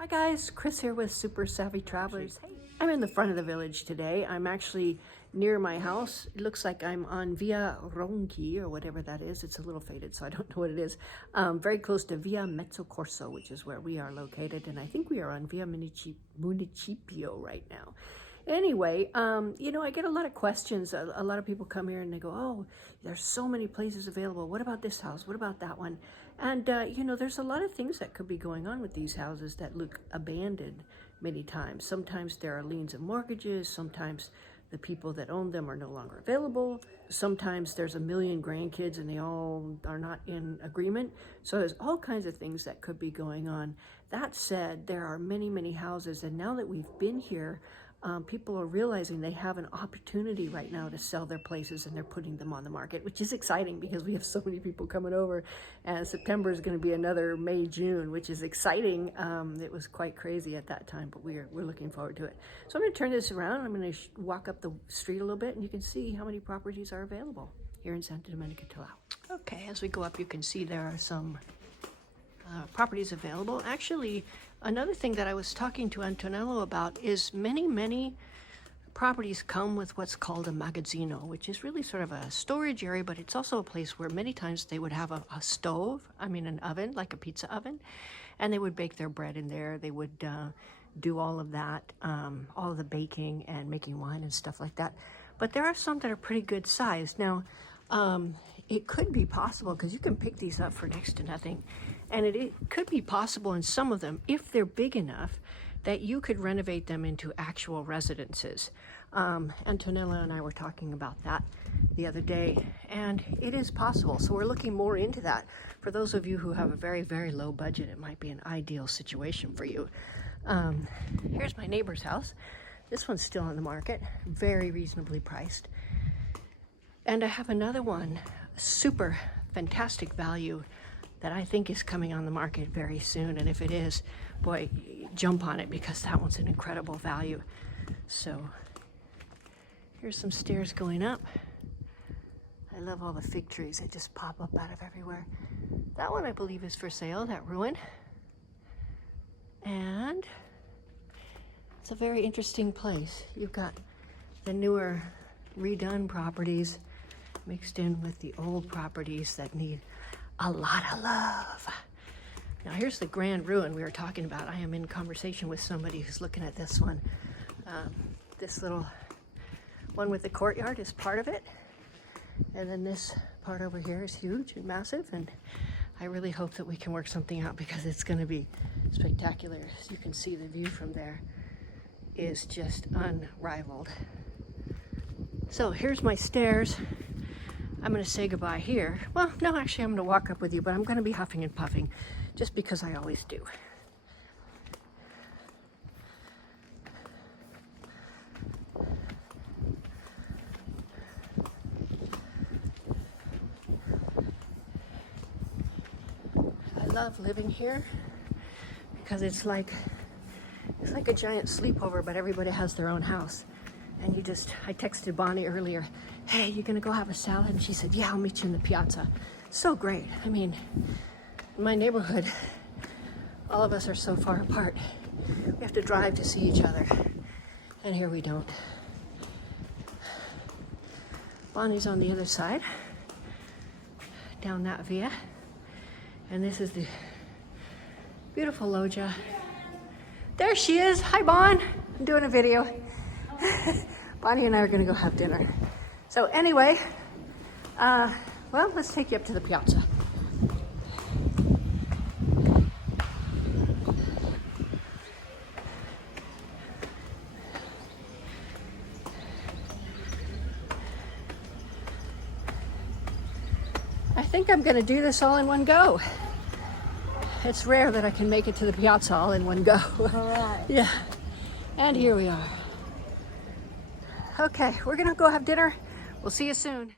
Hi guys, Chris here with Super Savvy Travelers. I'm in the front of the village today. I'm actually near my house. It looks like I'm on Via Ronchi or whatever that is. It's a little faded, so I don't know what it is. Very close to Via Mezzocorso, which is where we are located. And I think we are on Via Municipio right now. Anyway, you know, I get a lot of questions. A lot of people come here and they go, oh, there's so many places available. What about this house? What about that one? And, you know, there's a lot of things that could be going on with these houses that look abandoned many times. Sometimes there are liens and mortgages. Sometimes the people that own them are no longer available. Sometimes there's a million grandkids and they all are not in agreement. So there's all kinds of things that could be going on. That said, there are many, many houses. And now that we've been here, people are realizing they have an opportunity right now to sell their places, and they're putting them on the market, which is exciting because we have so many people coming over, and September is going to be another May, June, which is exciting. It was quite crazy at that time, but we're looking forward to it. So I'm going to turn this around. I'm going to walk up the street a little bit, and you can see how many properties are available here in Santa Domenica Tolau. Okay, as we go up, you can see there are some properties available. Actually, another thing that I was talking to Antonello about is many properties come with what's called a magazzino, which is really sort of a storage area, but it's also a place where many times they would have a stove, an oven, like a pizza oven, and they would bake their bread in there. They would do all of that, all of the baking and making wine and stuff like that. But there are some that are pretty good sized. Now, it could be possible, because you can pick these up for next to nothing, and it could be possible in some of them, if they're big enough, that you could renovate them into actual residences. Antonello and I were talking about that the other day, and it is possible. So we're looking more into that. For those of you who have a very, very low budget, it might be an ideal situation for you. Here's my neighbor's house. This one's still on the market, very reasonably priced. And I have another one, super fantastic value, that I think is coming on the market very soon. And if it is, boy, jump on it, because that one's an incredible value. So here's some stairs going up. I love all the fig trees that just pop up out of everywhere. That one I believe is for sale, that ruin. And it's a very interesting place. You've got the newer redone properties mixed in with the old properties that need a lot of love. Now here's the grand ruin we were talking about. I am in conversation with somebody who's looking at this one. This little one with the courtyard is part of it. And then this part over here is huge and massive. And I really hope that we can work something out, because it's going to be spectacular. As you can see, the view from there is just unrivaled. So here's my stairs. I'm going to say goodbye here. Well, no, actually, I'm going to walk up with you, but I'm going to be huffing and puffing, just because I always do. I love living here because it's like a giant sleepover, but everybody has their own house. And I texted Bonnie earlier, hey, you gonna go have a salad? And she said, yeah, I'll meet you in the piazza. So great. I mean, in my neighborhood, all of us are so far apart. We have to drive to see each other. And here we don't. Bonnie's on the other side, down that via. And this is the beautiful loggia. There she is. Hi, Bon. I'm doing a video. Bonnie and I are going to go have dinner. So anyway, well, let's take you up to the piazza. I think I'm going to do this all in one go. It's rare that I can make it to the piazza all in one go. All right. Yeah. And here we are. Okay, we're gonna go have dinner. We'll see you soon.